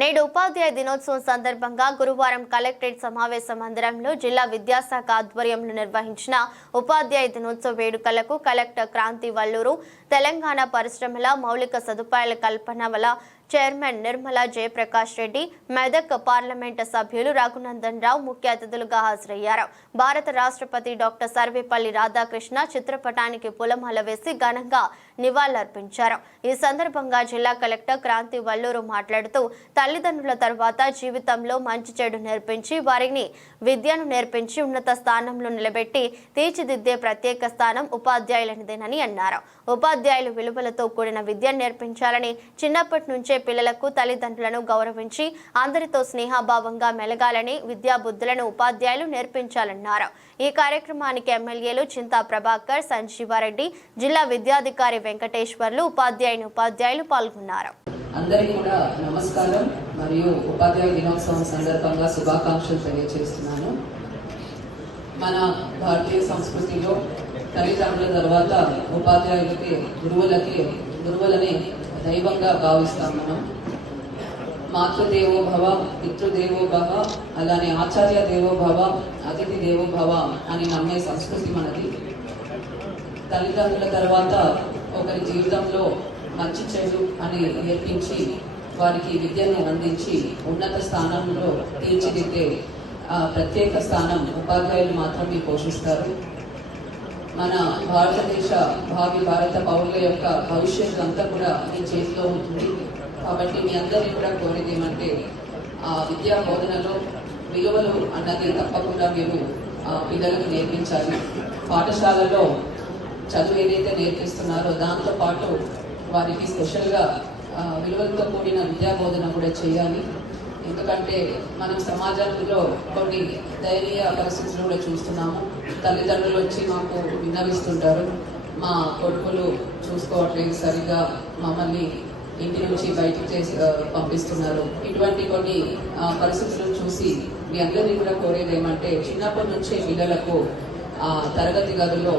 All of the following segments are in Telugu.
నేడు ఉపాధ్యాయ దినోత్సవం సందర్భంగా గురువారం కలెక్టరేట్ సమావేశ మందిరంలో జిల్లా విద్యాశాఖ ఆధ్వర్యంలో నిర్వహించిన ఉపాధ్యాయ దినోత్సవ వేడుకలకు కలెక్టర్ క్రాంతి వల్లూరు, తెలంగాణ పరిశ్రమల మౌలిక సదుపాయాల కల్పన వల్ల చైర్మన్ నిర్మలా జయప్రకాష్ రెడ్డి, మెదక్ పార్లమెంటు సభ్యులు రఘునందన్ రావు ముఖ్య అతిథులుగా హాజరయ్యారు. భారత రాష్ట్రపతి డాక్టర్ సర్వేపల్లి రాధాకృష్ణ చిత్రపటానికి పూలమాల వేసి ఘనంగా నివాళులర్పించారు. ఈ సందర్భంగా జిల్లా కలెక్టర్ క్రాంతి వల్లూరు మాట్లాడుతూ తల్లిదండ్రుల తర్వాత జీవితంలో మంచి చెడు నేర్పించి వారిని విద్యను నేర్పించి ఉన్నత స్థానంలో నిలబెట్టి తీర్చిదిద్దే ప్రత్యేక స్థానం ఉపాధ్యాయులనిదేనని అన్నారు. ఉపాధ్యాయులు విలువలతో కూడిన విద్యను నేర్పించాలని, చిన్నప్పటి నుంచే పిల్లలకు తల్లిదండ్రులను గౌరవించి అందరితో స్నేహభావంగా మెలగాలని విద్యా బుద్ధులను ఉపాధ్యాయులు నేర్పించాలన్నారు. ఈ కార్యక్రమానికి ఎమ్మెల్యేలు చింతా ప్రభాకర్, సంజీవారెడ్డి, జిల్లా విద్యాధికారి వెంకటేశ్వర్లు, ఉపాధ్యాయులు పాల్గొన్నారు. అందరికీ కూడా నమస్కారం మరియు ఉపాధ్యాయ దినోత్సవం సందర్భంగా శుభాకాంక్షలు తెలియజేస్తున్నాను. మన భారతీయ సంస్కృతిలో తల్లిదండ్రుల తర్వాత ఉపాధ్యాయులకి గురువులని దైవంగా భావిస్తాం. మనం మాతృదేవో భవ, పితృదేవో భవ, అలానే ఆచార్య దేవో భవ, అతిథి దేవో భవ అని నమ్మే సంస్కృతి మనది. తల్లిదండ్రుల తర్వాత ఒకరి జీవితంలో మంచి చెడు అని నేర్పించి వారికి విద్యను అందించి ఉన్నత స్థానంలో తీర్చిదిద్దే ప్రత్యేక స్థానం ఉపాధ్యాయులు మాత్రమే పోషిస్తారు. మన భారతదేశ భావి భారత పౌరుల యొక్క భవిష్యత్తు అంతా కూడా మీ చేతిలో ఉంటుంది. కాబట్టి మీ అందరినీ కూడా కోరేది ఏమంటే విద్యా బోధనలో విలువలు అన్నది తప్పకుండా మీరు పిల్లలకు నేర్పించాలి. పాఠశాలలో చదువు ఏదైతే నేర్పిస్తున్నారో దాంతోపాటు వారికి స్పెషల్గా విలువలతో కూడిన విద్యా బోధన కూడా చేయాలి. ఎందుకంటే మనం సమాజంలో కొన్ని దయనీయ పరిస్థితులు కూడా చూస్తున్నాము. తల్లిదండ్రులు వచ్చి మాకు విన్నవిస్తుంటారు, మా కొడుకులు చూసుకోవట్లేదు సరిగా, మమ్మల్ని ఇంటి నుంచి బయటకు చేసి పంపిస్తున్నారు. ఇటువంటి కొన్ని పరిస్థితులను చూసి మీ అందరినీ కూడా కోరేది ఏమంటే చిన్నప్పటి నుంచే పిల్లలకు తరగతి గదుల్లో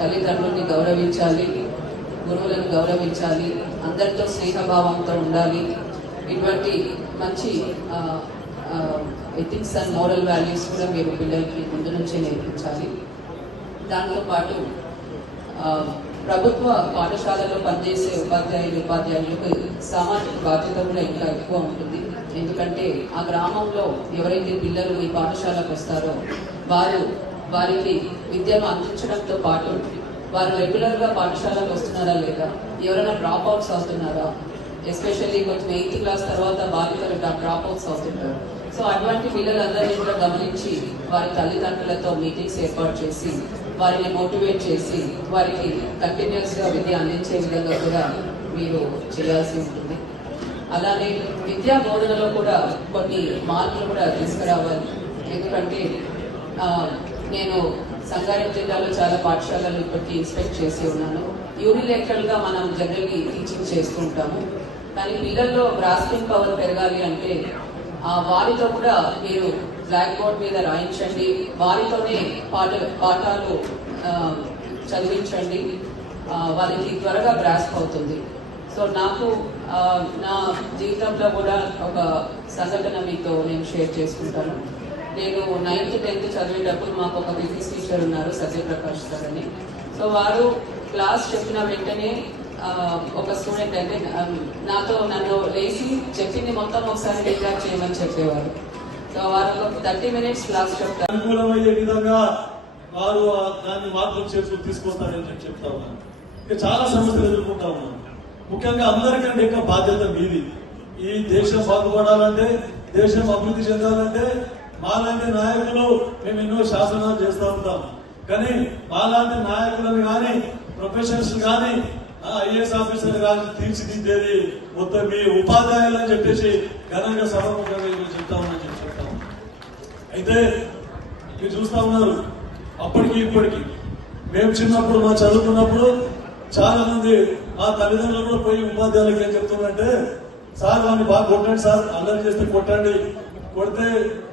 తల్లిదండ్రుల్ని గౌరవించాలి, గురువులను గౌరవించాలి, అందరితో స్నేహభావంతో ఉండాలి. ఇటువంటి మంచి ఎథిక్స్ అండ్ మోరల్ వాల్యూస్ కూడా మీరు పిల్లలకి ముందు నుంచే నేర్పించాలి. దాంతోపాటు ప్రభుత్వ పాఠశాలలో పనిచేసే ఉపాధ్యాయులకు సామాజిక బాధ్యత కూడా ఇంకా ఎక్కువ ఉంటుంది. ఎందుకంటే ఆ గ్రామంలో ఎవరైతే పిల్లలు ఈ పాఠశాలకు వస్తారో వారికి విద్యను అందించడంతో పాటు వారు రెగ్యులర్గా పాఠశాలకు వస్తున్నారా లేదా, ఎవరైనా డ్రాప్ అవుట్స్ అవుతున్నారా, ఎస్పెషల్లీ కొంచెం 8th క్లాస్ తర్వాత బాలికలు డ్రాప్ అవుట్స్ అవుతుంటారు. సో అటువంటి పిల్లలందరినీ కూడా గమనించి వారి తల్లిదండ్రులతో మీటింగ్స్ ఏర్పాటు చేసి వారిని మోటివేట్ చేసి వారికి కంటిన్యూస్గా విద్య అందించే విధంగా కూడా మీరు చేయాల్సి ఉంటుంది. అలానే విద్యా బోధనలో కూడా కొన్ని మార్పులు కూడా తీసుకురావాలి. ఎందుకంటే నేను సంగారెడ్డి జిల్లాలో చాలా పాఠశాలలు ఇప్పటికీ ఇన్స్పెక్ట్ చేసి ఉన్నాను. యూనిలేటరల్గా మనం జనరల్గా టీచింగ్ చేస్తుంటాము. కానీ పిల్లల్లో గ్రాస్పింగ్ పవర్ పెరగాలి అంటే వారితో కూడా మీరు బ్లాక్ బోర్డ్ మీద రాయించండి, వారితోనే పాఠాలు చదివించండి, వారికి త్వరగా గ్రాస్ప్ అవుతుంది. సో నాకు నా జీవితంలో కూడా ఒక సంఘటన మీతో నేను షేర్ చేసుకుంటాను. నేను 9th 10th చదివేటప్పుడు మాకు ఒక ఫిజిక్స్ టీచర్ ఉన్నారు, సత్యప్రకాష్ సార్ అని. సో వారు క్లాస్ చెప్పిన వెంటనే ఒక స్టూడెంట్ అంటే నన్ను లేచి చెప్పింది మొత్తం ఒకసారి రికార్డ్ చేయమని చెప్పేవారు. సో వారు ఒక 30 minutes క్లాస్ చెప్తారు. అనుకూలమయ్యే విధంగా వారు దాన్ని మార్పులు చేసుకుని తీసుకొస్తారని చెప్పి చెప్తా ఉన్నాను. ఇంకా చాలా సమస్యలు ఎదుర్కొంటా ఉన్నాను. ముఖ్యంగా అందరికంటే ఎక్కువ బాధ్యత మీది. ఈ దేశం బాగుపడాలంటే, దేశం అభివృద్ధి చెందాలంటే మాలాంటి నాయకులు మేము ఎన్నో శాసనాలు చేస్తూ ఉంటాం. కానీ మాలాంటి నాయకులను కానీ ప్రొఫెషనల్స్ కానీ ఐఏఎస్ ఆఫీసర్ కానీ తీర్చిదిద్దేది మొత్తం మీ ఉపాధ్యాయులు అని చెప్పేసి ఘనంగా సభముఖంగా చెప్తామని చెప్తాం. అయితే మీరు చూస్తా ఉన్నారు, అప్పటికి ఇప్పటికి మేము చిన్నప్పుడు మా చదువుకున్నప్పుడు చాలా మంది మా తల్లిదండ్రులు కూడా పోయి ఉపాధ్యాయులకి ఏం చెప్తున్నారంటే, సార్ వాడిని బాగా కొట్టండి సార్, అల్లరి చేస్తే కొట్టండి, కొడితే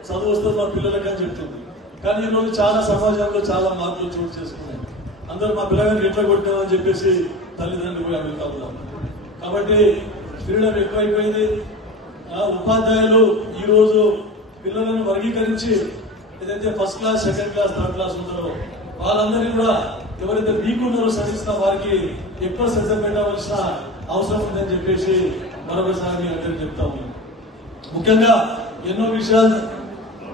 చదువు వస్తుంది మా పిల్లలకి అని చెప్తుంది. కానీ ఈరోజు చాలా సమాజంలో చాలా మార్పులు చోటు చేసుకున్నాయి. అందరూ మా పిల్లగారికి ఎట్లా కొట్టామని చెప్పేసి తల్లిదండ్రులు కూడా అడుగుతా ఉన్నారు. కాబట్టి ఫ్రీడమ్ ఎక్కువైపోయింది. ఉపాధ్యాయులు ఈ రోజు పిల్లలను వర్గీకరించి ఏదైతే first class, second class, third class ఉంటారో వాళ్ళందరినీ కూడా ఎవరైతే వీక్ ఉన్నారో సర్వీస్లో వారికి ఎక్కువ శ్రద్ధ పెట్టవలసిన అవసరం ఉందని చెప్పేసి మరొకసారి మీ అందరికీ చెప్తా ఉన్నాం. ముఖ్యంగా ఎన్నో విషయాలు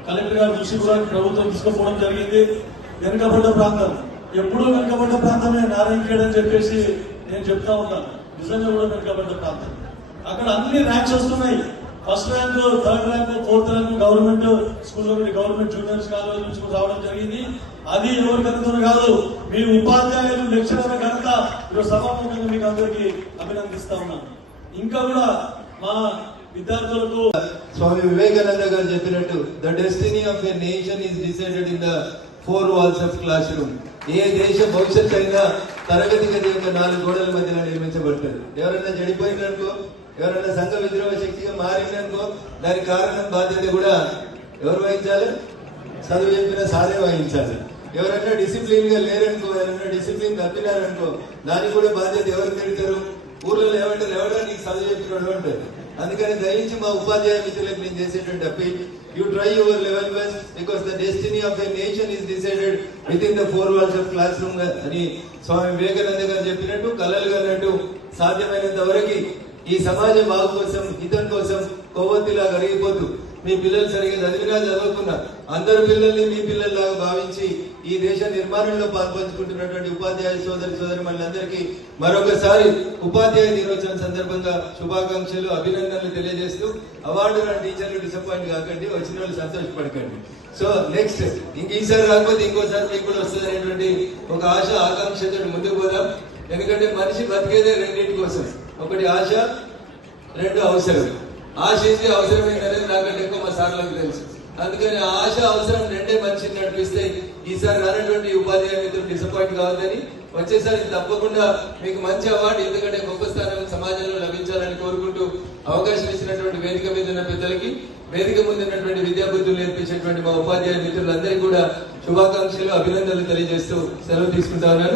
కలెక్టర్ గారి దృష్టి కూడా ప్రభుత్వం తీసుకుపోవడం జరిగింది. వెనుకబడ్డ ప్రాంతం ఎప్పుడూ వెనుకబడ్డ ప్రాంతమే నారాయణఖేడ్ అని చెప్పేసి నేను చెప్తా ఉంటాను. నిజంగా కూడా వెనుకబడ్డ ప్రాంతం. అక్కడ అన్ని ర్యాంక్స్ వస్తున్నాయి. First rank, third rank, fourth rank government స్కూల్లో నుండి, గవర్నమెంట్ జూనియర్స్ కాలేజ్ నుంచి రావడం జరిగింది. అది ఎవరి ఘనత కాదు, మీ ఉపాధ్యాయులు, లెక్చరర్ల ఘనత. ఈరోజు సభాముఖంగా మీకు అందరికీ అభినందిస్తా ఉన్నాను. ఇంకా కూడా మా విద్యార్థులకు స్వామి వివేకానంద గారు చెప్పినట్టు the destiny of a nation is decided in the 4 walls of classroom. ఏ దేశ భవిష్యత్ అయినా తరగతి గది యొక్క 4 గోడల మధ్యలో నిర్మించబడుతుంది. ఎవరైనా చెడిపోయిననుకో, ఎవరైనా సంఘ విద్రోహ శక్తిగా మారిందనుకో, దానికి కారణం, బాధ్యత కూడా ఎవరు వహించాలి? చదువు చెప్పిన సారే వహించాలి. ఎవరైనా డిసిప్లిన్ గా లేరనుకో, ఎవరైనా డిసిప్లిన్ తప్పినారనుకో, దానికి కూడా బాధ్యత ఎవరు పెడతారు? ఊర్లలో ఏమంటారు? ఎవడో నీకు చదువు చెప్పినోడు అంటారు. అందుకని దయించి మా ఉపాధ్యాయ మిత్రులకు నేను చేసేటువంటి appeal, you try your level best because the destiny of a nation is decided with in the 4 walls of class room అని స్వామి వివేకానంద గారు చెప్పినట్టు, కళలు అన్నట్టు సాధ్యమైనంత వరకు ఈ సమాజం బాగు కోసం, హితం కోసం కొవ్వొత్తిలా కరిగిపోతూ మీ పిల్లలు సరిగా చదివినా చదవకున్నా అందరు పిల్లల్ని మీ పిల్లల్లాగా భావించి ఈ దేశ నిర్మాణంలో పాల్పంచుకుంటున్నటువంటి ఉపాధ్యాయ సోదరి మనందరికీ మరొకసారి ఉపాధ్యాయ దినోత్సవం సందర్భంగా శుభాకాంక్షలు, అభినందనలు తెలియజేస్తూ, అవార్డు రాని టీచర్లు డిసప్పాయింట్ కాకండి, వచ్చిన వాళ్ళు సంతోషపడకండి. సో నెక్స్ట్ ఇంక ఈసారి రాకపోతే ఇంకోసారి మీకు కూడా వస్తుంది అనేటువంటి ఒక ఆశ, ఆకాంక్షతో ముందుకు పోదాం. ఎందుకంటే మనిషి బతికేదే రెండింటి కోసం, ఒకటి ఆశ, 2 అవసరం. ఆశ ఏంటి, అవసరం ఏంటనేది నాకంటే ఎక్కువ మా సార్లకు తెలుసు. అందుకని ఆశ, అవసరం 2 మనిషిని నడిపిస్తే ఈసారి రానటువంటి ఉపాధ్యాయ మిత్రులు డిసప్పాయింట్ కావద్దని, వచ్చేసారి తప్పకుండా మీకు మంచి అవార్డు, ఎందుకంటే గొప్ప స్థానం సమాజంలో లభించాలని కోరుకుంటూ అవకాశం ఇచ్చినటువంటి వేదిక మీద ఉన్న పెద్దలకి, వేదిక ముందు ఉన్నటువంటి విద్యాబుద్ధులు నేర్పించేటువంటి మా ఉపాధ్యాయ మిత్రులందరికీ కూడా శుభాకాంక్షలు, అభినందనలు తెలియజేస్తూ సెలవు తీసుకుంటా ఉన్నాను.